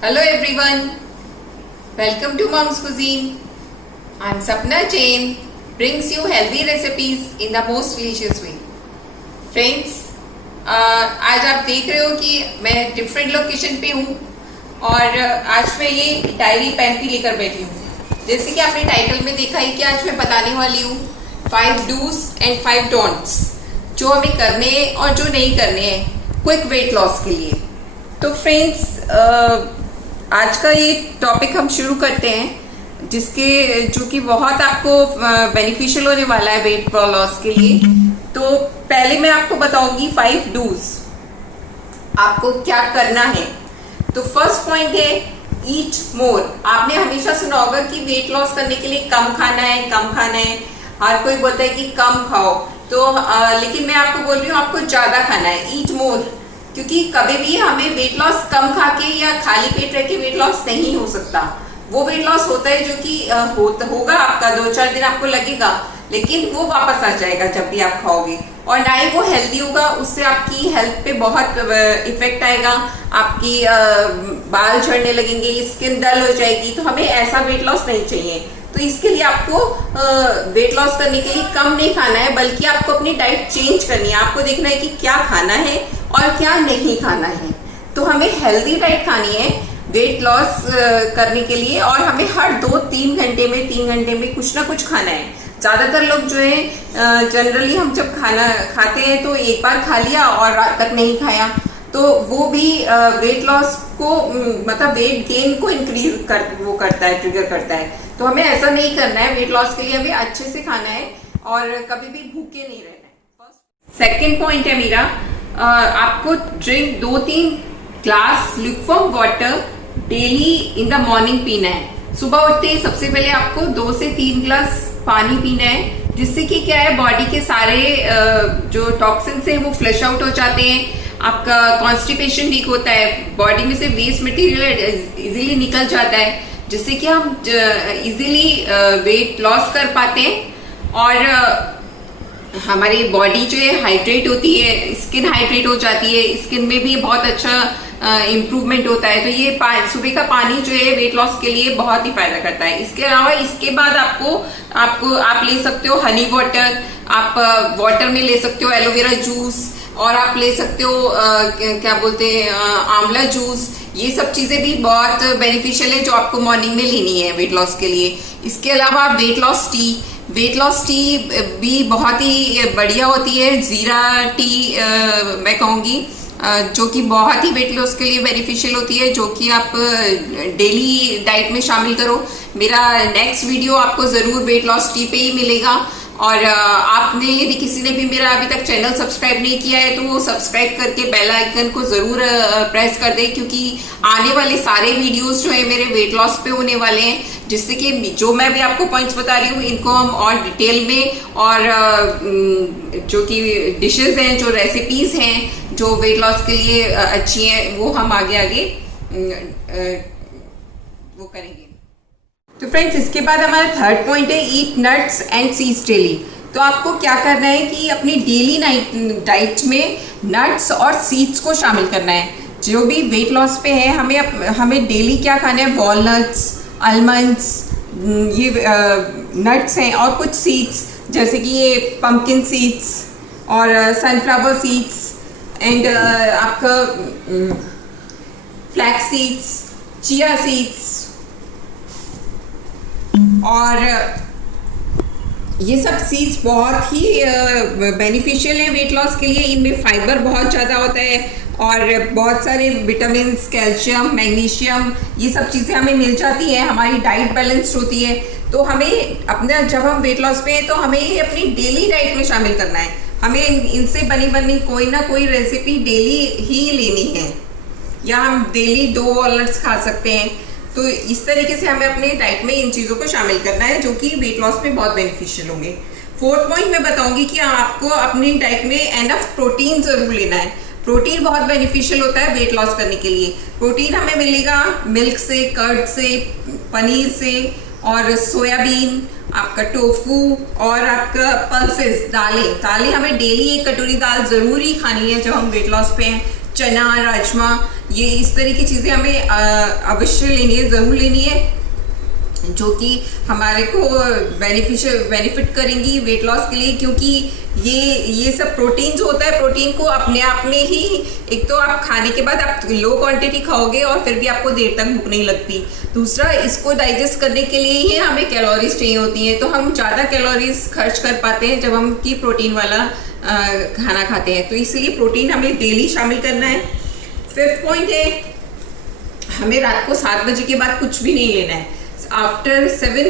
Hello everyone, welcome to Mom's Cuisine. I'm Sapna Jain, brings you healthy recipes in the most delicious way. Friends, आज आप देख रहे हो कि मैं डिफरेंट लोकेशन पे हूँ और आज मैं ये डायरी पेन भी लेकर बैठी हूँ। जैसे कि आपने टाइटल में देखा है कि आज मैं बताने वाली हूँ 5 डूज एंड 5 डोंट्स, जो हमें करने हैं और जो नहीं करने हैं क्विक वेट लॉस के लिए। तो फ्रेंड्स, आज का ये टॉपिक हम शुरू करते हैं जो कि बहुत आपको बेनिफिशियल होने वाला है वेट लॉस के लिए। तो पहले मैं आपको बताऊंगी 5 डूज, आपको क्या करना है। तो फर्स्ट पॉइंट है ईट मोर। आपने हमेशा सुना होगा कि वेट लॉस करने के लिए कम खाना है, कम खाना है। हर कोई बोलता है कि कम खाओ, तो लेकिन मैं आपको बोल रही हूँ आपको ज्यादा खाना है, ईट मोर। क्योंकि कभी भी हमें वेट लॉस कम खा के या खाली पेट रह के वेट लॉस नहीं हो सकता। वो वेट लॉस होता है जो कि होगा आपका 2-4 दिन आपको लगेगा, लेकिन वो वापस आ जाएगा जब भी आप खाओगे, और ना ही वो हेल्दी होगा। उससे आपकी हेल्थ पे बहुत इफेक्ट आएगा, आपकी बाल झड़ने लगेंगे, स्किन डल हो जाएगी। तो हमें ऐसा वेट लॉस नहीं चाहिए। तो इसके लिए आपको वेट लॉस करने के लिए कम नहीं खाना है, बल्कि आपको अपनी डाइट चेंज करनी है। आपको देखना है कि क्या खाना है और क्या नहीं खाना है। तो हमें हेल्दी डाइट खानी है वेट लॉस करने के लिए, और हमें हर 2-3 घंटे में 3 घंटे में कुछ ना कुछ खाना है। ज्यादातर लोग जो है जनरली हम जब खाना खाते हैं तो एक बार खा लिया और रात तक नहीं खाया, तो वो भी वेट लॉस को मतलब वेट गेन को इंक्रीज करता है, ट्रिगर करता है। तो हमें ऐसा नहीं करना है। वेट लॉस के लिए हमें अच्छे से खाना है और कभी भी भूखे नहीं रहना है। सेकेंड पॉइंट है मेरा, आपको drink 2-3 glass lukewarm water daily in the morning पीना है। सुबह उठते ही सबसे पहले आपको 2 से 3 ग्लास पानी पीना है, जिससे कि क्या है, बॉडी के सारे जो टॉक्सिन्स हैं वो फ्लश आउट हो जाते हैं। आपका कॉन्स्टिपेशन ठीक होता है, बॉडी में से वेस्ट मटेरियल इजीली निकल जाता है, जिससे कि हम इजीली वेट लॉस कर पाते हैं। और हमारी बॉडी जो है हाइड्रेट होती है, स्किन हाइड्रेट हो जाती है, स्किन में भी बहुत अच्छा इम्प्रूवमेंट होता है। तो ये सुबह का पानी जो है वेट लॉस के लिए बहुत ही फायदा करता है। इसके अलावा इसके बाद आप ले सकते हो हनी वाटर, आप वाटर में ले सकते हो एलोवेरा जूस, और आप ले सकते हो क्या बोलते हैं आंवला जूस। ये सब चीजें भी बहुत बेनिफिशियल है जो आपको मॉर्निंग में लेनी है वेट लॉस के लिए। इसके अलावा वेट लॉस टी भी बहुत ही बढ़िया होती है। जीरा टी मैं कहूँगी जो कि बहुत ही वेट लॉस के लिए बेनिफिशियल होती है, जो कि आप डेली डाइट में शामिल करो। मेरा नेक्स्ट वीडियो आपको जरूर वेट लॉस टी पे ही मिलेगा। और आपने यदि किसी ने भी मेरा अभी तक चैनल सब्सक्राइब नहीं किया है तो वो सब्सक्राइब करके बेल आइकन को जरूर प्रेस कर दे, क्योंकि आने वाले सारे वीडियोस जो है मेरे वेट लॉस पे होने वाले हैं, जिससे कि जो मैं भी आपको पॉइंट्स बता रही हूँ इनको हम और डिटेल में, और जो कि डिशेस हैं, जो रेसिपीज हैं जो वेट लॉस के लिए अच्छी हैं, वो हम आगे वो करेंगे। तो फ्रेंड्स, इसके बाद हमारा थर्ड पॉइंट है ईट नट्स एंड सीड्स डेली। तो आपको क्या करना है कि अपनी डेली डाइट में नट्स और सीड्स को शामिल करना है। जो भी वेट लॉस पे है हमें डेली क्या खाना है, वॉलनट्स, आलमंड्स, ये नट्स हैं, और कुछ सीड्स जैसे कि ये पंपकिन सीड्स और सनफ्लावर सीड्स एंड आपका फ्लैक्स सीड्स, चिया सीड्स। और ये सब सीड्स बहुत ही बेनिफिशियल है वेट लॉस के लिए। इनमें फाइबर बहुत ज़्यादा होता है और बहुत सारे विटामिन, कैल्शियम, मैग्नीशियम, ये सब चीज़ें हमें मिल जाती है। हमारी डाइट बैलेंस्ड होती है। तो हमें अपना, जब हम वेट लॉस पे हैं तो हमें ये अपनी डेली डाइट में शामिल करना है। हमें इनसे बनी कोई ना कोई रेसिपी डेली ही लेनी है, या हम डेली 2 वॉलनट्स खा सकते हैं। तो इस तरीके से हमें अपने डाइट में इन चीज़ों को शामिल करना है, जो कि वेट लॉस में बहुत बेनिफिशियल होंगे। फोर्थ पॉइंट मैं बताऊंगी कि आपको अपनी डाइट में एनफ प्रोटीन जरूर लेना है। प्रोटीन बहुत बेनिफिशियल होता है वेट लॉस करने के लिए। प्रोटीन हमें मिलेगा मिल्क से, कर्ड से, पनीर से, और सोयाबीन, आपका टोफू, और आपका पल्सेस, दालें हमें डेली 1 कटोरी दाल जरूर ही खानी है जब हम वेट लॉस पे हैं। चना, राजमा, ये इस तरह की चीज़ें हमें अवश्य लेनी है, ज़रूर लेनी है, जो कि हमारे को बेनिफिट करेंगी वेट लॉस के लिए। क्योंकि ये सब प्रोटीन जो होता है, प्रोटीन को अपने आप में ही, एक तो आप खाने के बाद आप लो क्वांटिटी खाओगे और फिर भी आपको देर तक भूख नहीं लगती। दूसरा, इसको डाइजेस्ट करने के लिए ही हमें कैलोरीज चाहिए होती हैं, तो हम ज़्यादा कैलोरीज खर्च कर पाते हैं जब हम की प्रोटीन वाला खाना खाते हैं। तो इसलिए प्रोटीन हमें डेली शामिल करना है। 5th पॉइंट है, हमें रात को 7 बजे के बाद कुछ भी नहीं लेना है। आफ्टर 7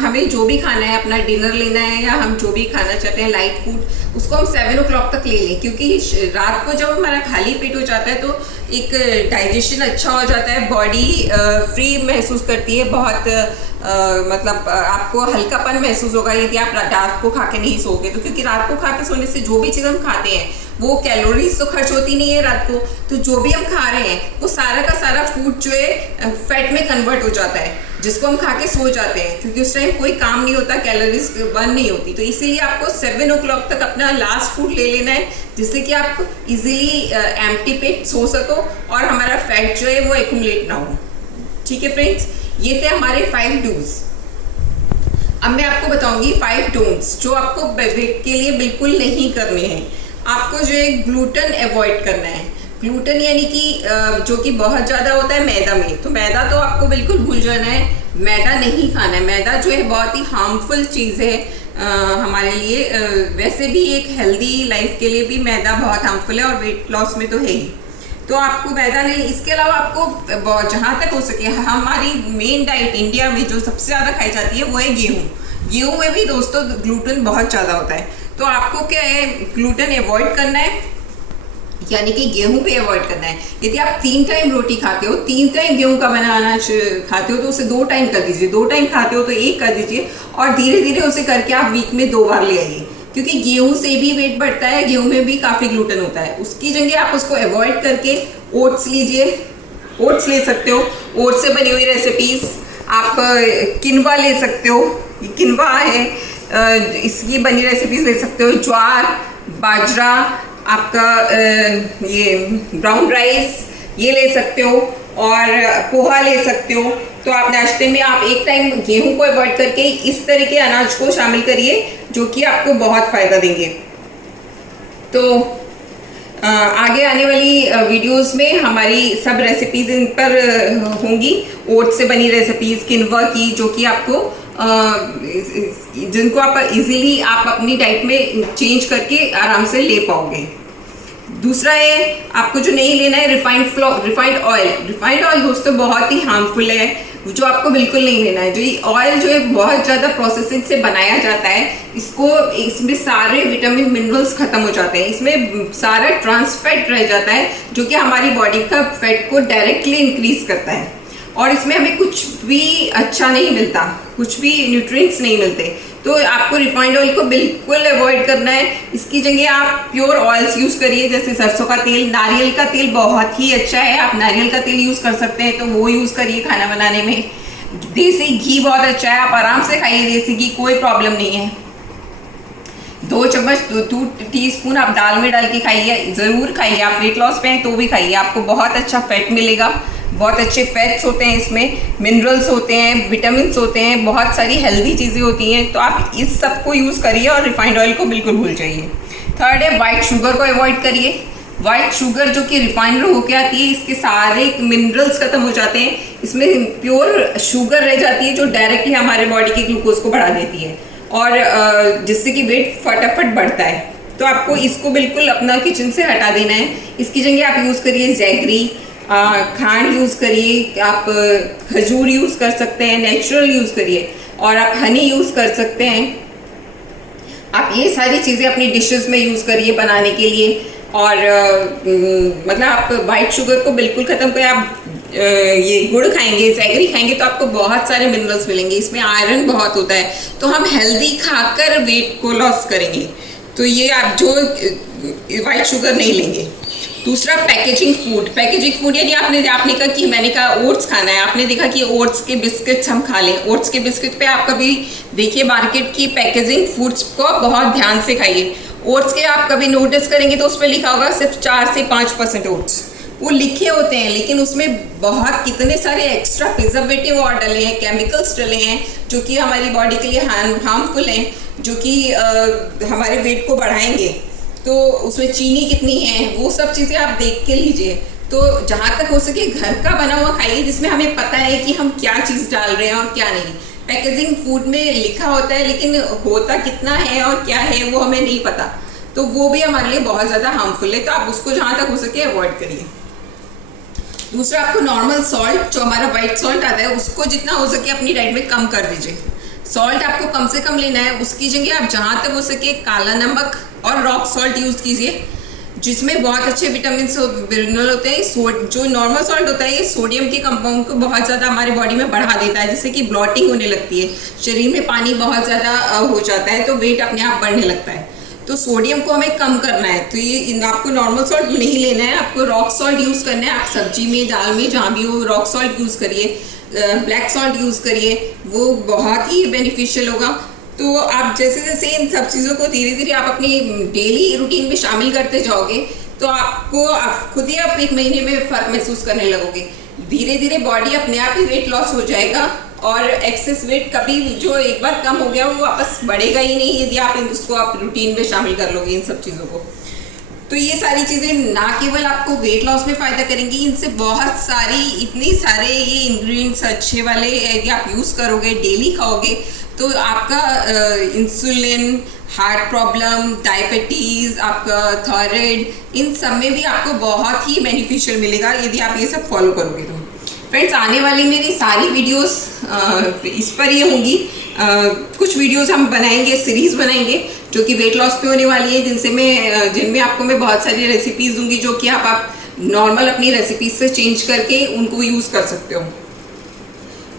हमें जो भी खाना है, अपना डिनर लेना है या हम जो भी खाना चाहते हैं लाइट फूड, उसको हम 7 o'clock तक ले लें। क्योंकि रात को जब हमारा खाली पेट हो जाता है तो एक डाइजेशन अच्छा हो जाता है, बॉडी फ्री महसूस करती है, बहुत मतलब आपको हल्कापन महसूस होगा यदि आप रात को खा के नहीं सोओगे तो। क्योंकि रात को खा के सोने से जो भी चीज़ हम खाते हैं वो कैलोरीज तो खर्च होती नहीं है रात को, तो जो भी हम खा रहे हैं वो सारा का सारा फूड जो है फैट में कन्वर्ट हो जाता है, जिसको हम खा के सो जाते हैं। क्योंकि उस टाइम कोई काम नहीं होता, कैलोरीज बर्न नहीं होती। तो इसीलिए आपको 7 o'clock तक अपना लास्ट फूड ले लेना है, जिससे कि आप इजीली एम्प्टी पेट सो सको और हमारा फैट जो है वो एक्यूमुलेट ना हो। ठीक है फ्रेंड्स, ये थे हमारे 5 डूज। अब मैं आपको बताऊंगी 5 डोंट्स, जो आपको वेट के लिए बिल्कुल नहीं करने हैं। आपको जो है ग्लूटेन अवॉइड करना है। ग्लूटेन यानी कि जो कि बहुत ज़्यादा होता है मैदा में, तो मैदा तो आपको बिल्कुल भूल जाना है, मैदा नहीं खाना है। मैदा जो है बहुत ही हार्मफुल चीज़ है हमारे लिए। वैसे भी एक हेल्दी लाइफ के लिए भी मैदा बहुत हार्मफुल है और वेट लॉस में तो है ही। तो आपको मैदा नहीं, इसके अलावा आपको जहाँ तक हो सके, हमारी मेन डाइट इंडिया में जो सबसे ज़्यादा खाई जाती है वो है गेहूँ। गेहूँ में भी दोस्तों ग्लूटेन बहुत ज़्यादा होता है। तो आपको क्या है, ग्लूटेन अवॉइड करना है, यानी कि गेहूं पे अवॉइड करना है। यदि आप 3 टाइम रोटी खाते हो, 3 टाइम गेहूं का बना अनाज खाते हो, तो उसे 2 टाइम कर दीजिए। 2 टाइम खाते हो तो 1 कर दीजिए और धीरे धीरे उसे करके आप वीक में 2 बार ले आइए। क्योंकि गेहूं से भी वेट बढ़ता है, गेहूं में भी काफ़ी ग्लूटेन होता है। उसकी जगह आप उसको अवॉइड करके ओट्स लीजिए, ओट्स ले सकते हो। ओट्स से बनी हुई रेसिपीज, आप किनवा ले सकते हो, ये किनवा है, इसकी बनी रेसिपीज ले सकते हो। ज्वार, बाजरा, आपका ये ब्राउन राइस ये ले सकते हो और पोहा ले सकते हो। तो आप नाश्ते में आप 1 टाइम गेहूं को अवॉइड करके इस तरह के अनाज को शामिल करिए, जो कि आपको बहुत फ़ायदा देंगे। तो आगे आने वाली वीडियोस में हमारी सब रेसिपीज इन पर होंगी। ओट्स से बनी रेसिपीज, किनवा की, जो कि आपको जिनको आप इजीली आप अपनी डाइट में चेंज करके आराम से ले पाओगे। दूसरा है, आपको जो नहीं लेना है रिफाइंड ऑयल। रिफाइंड ऑयल दोस्तों बहुत ही हार्मफुल है, जो आपको बिल्कुल नहीं लेना है। जो ये ऑयल जो है बहुत ज़्यादा प्रोसेसिंग से बनाया जाता है, इसमें सारे विटामिन मिनरल्स खत्म हो जाते हैं, इसमें सारा ट्रांस फैट रह जाता है, जो कि हमारी बॉडी का फैट को डायरेक्टली इंक्रीज करता है। और इसमें हमें कुछ भी अच्छा नहीं मिलता, कुछ भी न्यूट्रिएंट्स नहीं मिलते। तो आपको रिफाइंड ऑयल को बिल्कुल अवॉइड करना है। इसकी जगह आप प्योर ऑयल्स यूज़ करिए, जैसे सरसों का तेल, नारियल का तेल बहुत ही अच्छा है, आप नारियल का तेल यूज़ कर सकते हैं, तो वो यूज़ करिए खाना बनाने में। देसी घी बहुत अच्छा है, आप आराम से खाइए देसी घी, कोई प्रॉब्लम नहीं है। 2 चम्मच 2 टीस्पून आप दाल में डाल के खाइए, ज़रूर खाइए। आप वेट लॉस पे हैं तो भी खाइए, आपको बहुत अच्छा फैट मिलेगा। बहुत अच्छे फैट्स होते हैं इसमें, मिनरल्स होते हैं, विटामिन्स होते हैं, बहुत सारी हेल्दी चीज़ें होती हैं। तो आप इस सब को यूज़ करिए और रिफाइंड ऑयल को बिल्कुल भूल जाइए। थर्ड है, वाइट शुगर को अवॉइड करिए। वाइट शुगर जो कि रिफाइंड होके आती है, इसके सारे मिनरल्स खत्म हो जाते हैं, इसमें प्योर शुगर रह जाती है, जो डायरेक्टली हमारे बॉडी के ग्लूकोज को बढ़ा देती है और जिससे कि वेट फटाफट बढ़ता है। तो आपको इसको बिल्कुल अपना किचन से हटा देना है। इसकी जगह आप यूज़ करिए जैगरी, खांड यूज़ करिए, आप खजूर यूज़ कर सकते हैं, नेचुरल यूज़ करिए, और आप हनी यूज़ कर सकते हैं। आप ये सारी चीज़ें अपनी डिशेस में यूज़ करिए बनाने के लिए। और मतलब आप वाइट शुगर को बिल्कुल ख़त्म करें। आप ये गुड़ खाएंगे, जैगरी खाएंगे, तो आपको बहुत सारे मिनरल्स मिलेंगे, इसमें आयरन बहुत होता है। तो हम हेल्दी खाकर वेट को लॉस करेंगे, तो ये आप जो वाइट शुगर नहीं लेंगे। दूसरा, पैकेजिंग फूड यानी आपने कहा कि मैंने कहा ओट्स खाना है, आपने देखा कि ओट्स के बिस्किट्स हम खा लें। ओट्स के बिस्किट पे आप कभी देखिए मार्केट की पैकेजिंग फूड्स को बहुत ध्यान से खाइए। ओट्स के आप कभी नोटिस करेंगे तो उस पर लिखा होगा सिर्फ 4 से 5% ओट्स, वो लिखे होते हैं, लेकिन उसमें बहुत कितने सारे एक्स्ट्रा प्रिजर्वेटिव और डले हैं, केमिकल्स डले हैं जो कि हमारी बॉडी के लिए हार्मफुल हैं, जो कि हमारे वेट को बढ़ाएंगे। तो उसमें चीनी कितनी है, वो सब चीज़ें आप देख के लीजिए। तो जहाँ तक हो सके घर का बना हुआ खाइए, जिसमें हमें पता है कि हम क्या चीज़ डाल रहे हैं और क्या नहीं। पैकेजिंग फूड में लिखा होता है, लेकिन होता कितना है और क्या है वो हमें नहीं पता, तो वो भी हमारे लिए बहुत ज़्यादा हार्मफुल है। तो आप उसको जहाँ तक हो सके अवॉइड करिए। दूसरा, आपको नॉर्मल सॉल्ट जो हमारा वाइट सॉल्ट आता है उसको जितना हो सके अपनी डाइट में कम कर दीजिए। सॉल्ट आपको कम से कम लेना है, उसकी जगह आप जहाँ तक हो सके काला नमक और रॉक सॉल्ट यूज़ कीजिए, जिसमें बहुत अच्छे विटामिन मिनरल होते हैं। जो नॉर्मल सॉल्ट होता है ये सोडियम के कंपाउंड को बहुत ज़्यादा हमारे बॉडी में बढ़ा देता है, जिससे कि ब्लॉटिंग होने लगती है, शरीर में पानी बहुत ज़्यादा हो जाता है, तो वेट अपने आप बढ़ने लगता है। तो सोडियम को हमें कम करना है, तो ये आपको नॉर्मल सॉल्ट नहीं लेना है, आपको रॉक सॉल्ट यूज़ करना है। आप सब्जी में, दाल में, जहाँ भी हो रॉक सॉल्ट यूज़ करिए, ब्लैक सॉल्ट यूज़ करिए, वो बहुत ही बेनिफिशियल होगा। तो आप जैसे जैसे इन सब चीज़ों को धीरे धीरे आप अपनी डेली रूटीन में शामिल करते जाओगे, तो आप खुद ही आप 1 महीने में फ़र्क महसूस करने लगोगे। धीरे धीरे बॉडी अपने आप ही वेट लॉस हो जाएगा, और एक्सेस वेट कभी जो एक बार कम हो गया वो वापस बढ़ेगा ही नहीं, यदि आप उसको आप रूटीन में शामिल कर लोगे इन सब चीज़ों को। तो ये सारी चीज़ें ना केवल आपको वेट लॉस में फ़ायदा करेंगी, इनसे बहुत सारी इतनी सारे ये इंग्रेडिएंट्स अच्छे वाले यदि आप यूज़ करोगे, डेली खाओगे, तो आपका इंसुलिन, हार्ट प्रॉब्लम, डायबिटीज़, आपका थायराइड, इन सब में भी आपको बहुत ही बेनिफिशियल मिलेगा यदि आप ये सब फॉलो करोगे। तो फ्रेंड्स, आने वाली मेरी सारी वीडियोस इस पर ही होंगी। कुछ वीडियोस हम बनाएंगे, सीरीज़ बनाएंगे जो कि वेट लॉस पे होने वाली है, जिनमें आपको मैं बहुत सारी रेसिपीज़ दूंगी, जो कि आप नॉर्मल अपनी रेसिपीज से चेंज करके उनको यूज़ कर सकते हो।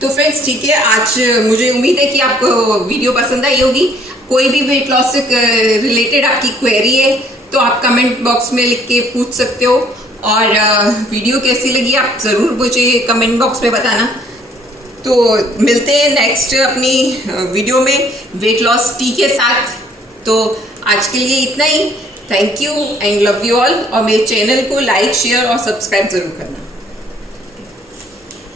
तो फ्रेंड्स, ठीक है, आज मुझे उम्मीद है कि आपको वीडियो पसंद आई होगी। कोई भी वेट लॉस से रिलेटेड आपकी क्वेरी है तो आप कमेंट बॉक्स में लिख के पूछ सकते हो, और वीडियो कैसी लगी आप ज़रूर मुझे कमेंट बॉक्स में बताना। तो मिलते हैं नेक्स्ट अपनी वीडियो में वेट लॉस टी के साथ। तो आज के लिए इतना ही। Thank you and love you all, और मेरे चैनल को लाइक, शेयर और सब्सक्राइब ज़रूर करना।